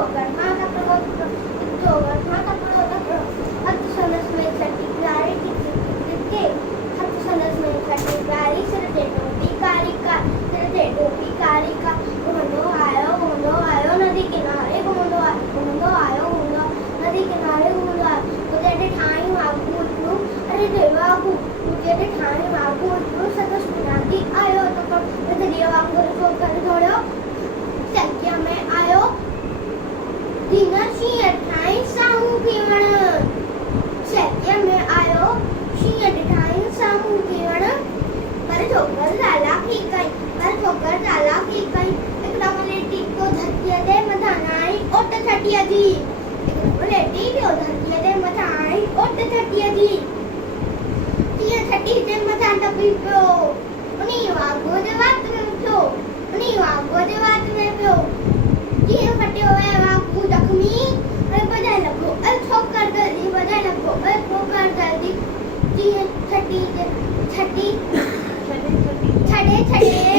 ठोकर माता पड़ो हथ संदस में छठी प्यारी के हथ संदस में छठी प्यारी सिर ते टोपी कारी का घुमंदो आयो नदी किनारे घुमंदो आयो नदी किनारे घुमंदो आयो मुझे ठाणी वागू उठू अरे देवागू मुझे ठाणी वागू उठू सदस पिनाती आयो तो पर दिया वांगुर को कर धोड़ो संख्या में आयो दिनसी 28 साहू पीवण संख्या में आयो शी 28 साहू पीवण पर ठोकर झाला की कई एकदम लेटी को धरती दे मधानाई ओट छटिया जी एकदम लेटी को धरती दे मधानाई ओट छटिया जी ये छटी दे मधान तभी पे उन्हीं वागो दे बात में प्यो ये फटे हुए वागो जख्मी अरे बजाय लगो अरे ठोकर जल्दी जी छटी छड़े